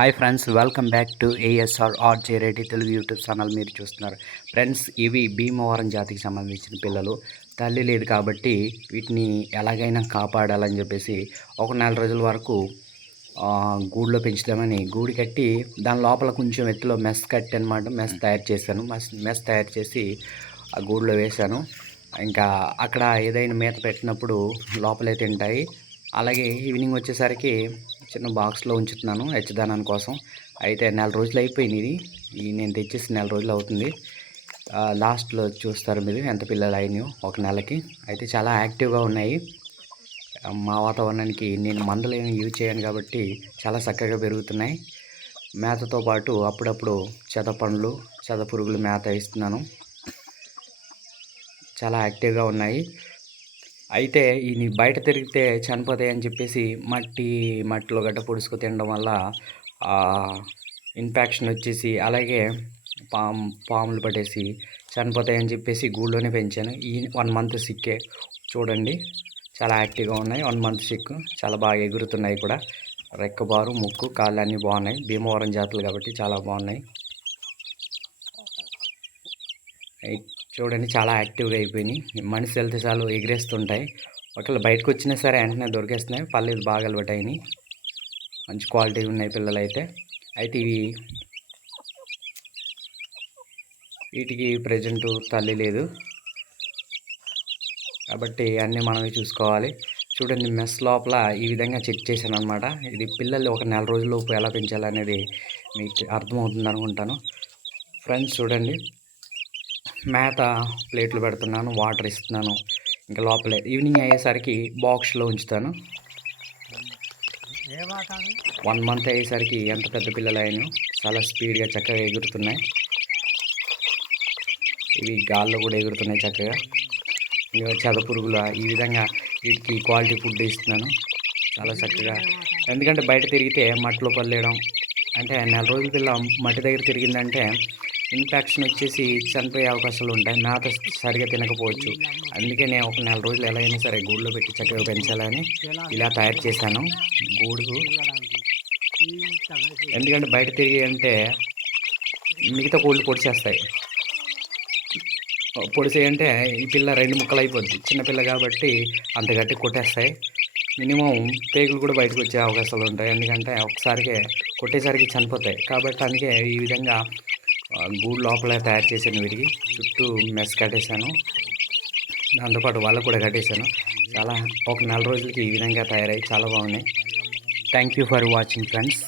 Hi friends welcome back to ASR RJ Reddy Telugu YouTube channel. మీరు చూస్తున్నారు friends ఇవి భీమవరం జాతికి సంబంధించిన పిల్లలు. తల్లి లేదు కాబట్టి వీటిని ఎలాగైనా కాపాడాలని చెప్పేసి ఒక నెల రోజుల వరకు గూడులో పెంచుదామని గూడు కట్టి దాని లోపల కొంచెం ఎత్తులో మెస్ కట్టి అనమాట మెస్ తయారు చేశాను. మెస్ మెస్ తయారు చేసి ఆ గూడులో వేశాను. ఇంకా అక్కడ ఏదైనా మేత పెట్టినప్పుడు లోపలే తింటాయి. అలాగే ఈవినింగ్ వచ్చేసరికి చిన్న బాక్స్లో ఉంచుతున్నాను హెచ్చదానం కోసం. అయితే నెల రోజులు అయిపోయింది ఇది. నేను తెచ్చేసి నెల రోజులు అవుతుంది. లాస్ట్లో చూస్తారు మీరు ఎంత పిల్లలు అయినాయో ఒక నెలకి. అయితే చాలా యాక్టివ్గా ఉన్నాయి. మా వాతావరణానికి నేను మందులు ఏమి యూజ్ చేయను కాబట్టి చాలా చక్కగా పెరుగుతున్నాయి. మేతతో పాటు అప్పుడప్పుడు చెద పండ్లు చెద పురుగులు మేత ఇస్తున్నాను చాలా యాక్టివ్గా ఉన్నాయి. అయితే ఈ బయట తిరిగితే చనిపోతాయి అని చెప్పేసి మట్టి మట్టిలో గడ్డ పొడుచుకు తినడం వల్ల ఇన్ఫెక్షన్ వచ్చేసి అలాగే పాము పాములు పట్టేసి చనిపోతాయి అని చెప్పేసి గూళ్ళోనే పెంచాను. ఈ వన్ మంత్ సిక్కే. చూడండి చాలా యాక్టివ్గా ఉన్నాయి. వన్ మంత్ సిక్ చాలా బాగా ఎగురుతున్నాయి కూడా. రెక్కబారు ముక్కు కాళ్ళు అన్నీ బాగున్నాయి. భీమవరం జాతులు కాబట్టి చాలా బాగున్నాయి. చూడండి చాలా యాక్టివ్గా అయిపోయినాయి. మనిషి వెళ్తే చాలు ఎగిరేస్తుంటాయి. ఒకవేళ బయటకు వచ్చినా సరే వెంటనే దొరికేస్తున్నాయి. పర్లేదు బాగా అలవాటు అయినాయి మంచి క్వాలిటీ ఉన్నాయి పిల్లలు అయితే అయితే ఇవి వీటికి ప్రజెంట్ తల్లి లేదు. కాబట్టి అన్నీ మనమే చూసుకోవాలి. చూడండి మెస్ లోపల ఈ విధంగా చెక్ చేశాను అనమాట ఇది పిల్లలు ఒక నెల రోజులలోపు ఎలా పెంచాలనేది మీకు అర్థమవుతుంది అనుకుంటాను ఫ్రెండ్స్ చూడండి. మేత ప్లేట్లు పెడుతున్నాను వాటర్ ఇస్తున్నాను. ఇంకా లోపలే ఈవినింగ్ అయ్యేసరికి బాక్స్లో ఉంచుతాను. వన్ మంత్ అయ్యేసరికి ఎంత పెద్ద పిల్లలు అయినా చాలా స్పీడ్గా చక్కగా ఎగురుతున్నాయి. ఇవి గాల్లో కూడా ఎగురుతున్నాయి చక్కగా. ఇంకా చెద పురుగులు ఈ విధంగా వీటికి క్వాలిటీ ఫుడ్ ఇస్తున్నాను. చాలా చక్కగా. ఎందుకంటే బయట తిరిగితే మట్టిలో పల్లేయడం అంటే నెల రోజుల పిల్ల మట్టి దగ్గర తిరిగిందంటే ఇన్ఫెక్షన్ వచ్చేసి చనిపోయే అవకాశాలు ఉంటాయి. మేత సరిగా తినకపోవచ్చు. అందుకే నేను ఒక నెల రోజులు ఎలా అయినా సరే గూడులో పెట్టి చక్కగా పెంచాలని ఇలా తయారు చేశాను. గూడు ఎందుకంటే బయట తిరిగి అంటే మిగతా కోళ్ళు పొడిచేస్తాయి. పొడిచేయంటే ఈ పిల్ల రెండు ముక్కలు అయిపోద్ది. చిన్నపిల్ల కాబట్టి అంత గట్టి కొట్టేస్తాయి. మినిమం పేగులు కూడా బయటకు వచ్చే అవకాశాలు ఉంటాయి. ఎందుకంటే ఒకసారికి కొట్టేసరికి చనిపోతాయి. కాబట్టి అందుకే ఈ విధంగా గూడు లోపల తయారు చేశాను వీటికి. చుట్టూ మెస్ కట్టేశాను. దాంతోపాటు వాళ్ళకు కూడా కట్టేశాను. చాలా ఒక నెల రోజులకి ఈ విధంగా తయారయ్యి చాలా బాగున్నాయి. Thank you for watching friends